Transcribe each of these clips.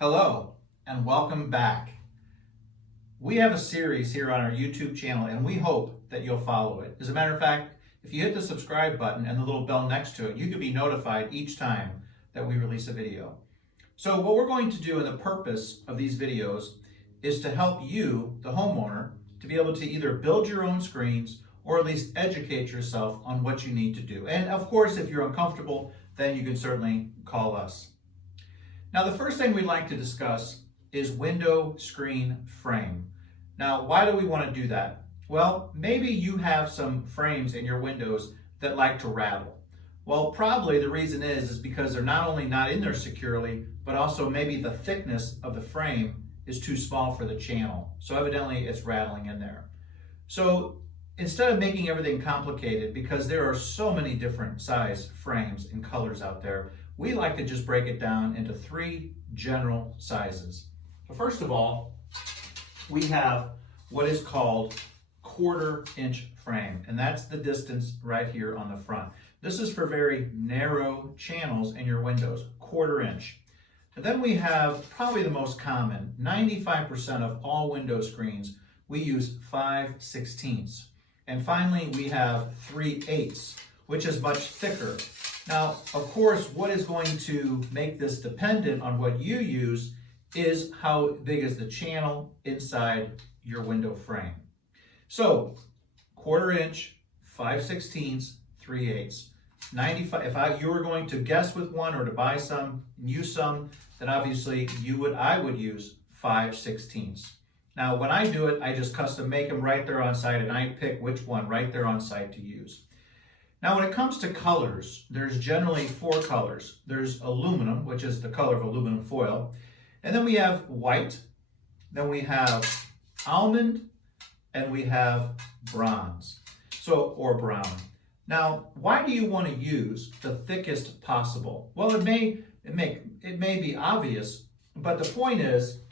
Hello and welcome back. We have a series here on our YouTube channel and we hope that you'll follow it. As a matter of fact, if you hit the subscribe button and the little bell next to it, you can be notified each time that we release a video. So what we're going to do, and the purpose of these videos, is to help you, the homeowner, to be able to either build your own screens or at least educate yourself on what you need to do. And of course, if you're uncomfortable, then you can certainly call us. Now, the first thing we'd like to discuss is window screen frame. Now, why do we want to do that? Well, maybe you have some frames in your windows that like to rattle. Well, probably the reason is because they're not only not in there securely, but also maybe the thickness of the frame is too small for the channel. So evidently it's rattling in there. So instead of making everything complicated, because there are so many different size frames and colors out there, we like to just break it down into three general sizes. So first of all, we have what is called 1/4 inch frame, and that's the distance right here on the front. This is for very narrow channels in your windows, 1/4 inch. And then we have probably the most common, 95% of all window screens, we use 5/16. And finally, we have 3/8, which is much thicker. Now, of course, what is going to make this dependent on what you use is how big is the channel inside your window frame. So, 1/4 inch, 5/16, 3/8. 95. If you were going to guess with one or to buy some and use some, then obviously I would use 5/16. Now, when I do it, I just custom make them right there on site, and I pick which one right there on site to use. Now, when it comes to colors, there's generally 4 colors. There's aluminum, which is the color of aluminum foil. And then we have white, then we have almond, and we have bronze, or brown. Now, why do you want to use the thickest possible? Well, it may be obvious, but the point is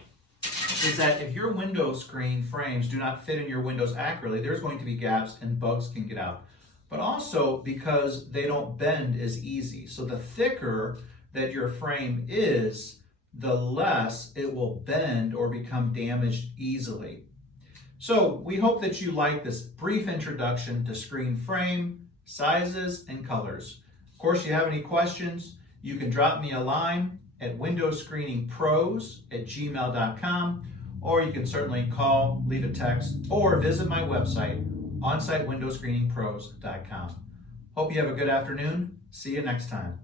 that if your window screen frames do not fit in your windows accurately, there's going to be gaps and bugs can get out. But also because they don't bend as easy. So the thicker that your frame is, the less it will bend or become damaged easily. So we hope that you like this brief introduction to screen frame, sizes, and colors. Of course, if you have any questions, you can drop me a line at windowscreeningpros@gmail.com, or you can certainly call, leave a text, or visit my website, onsitewindowscreeningpros.com. Hope you have a good afternoon. See you next time.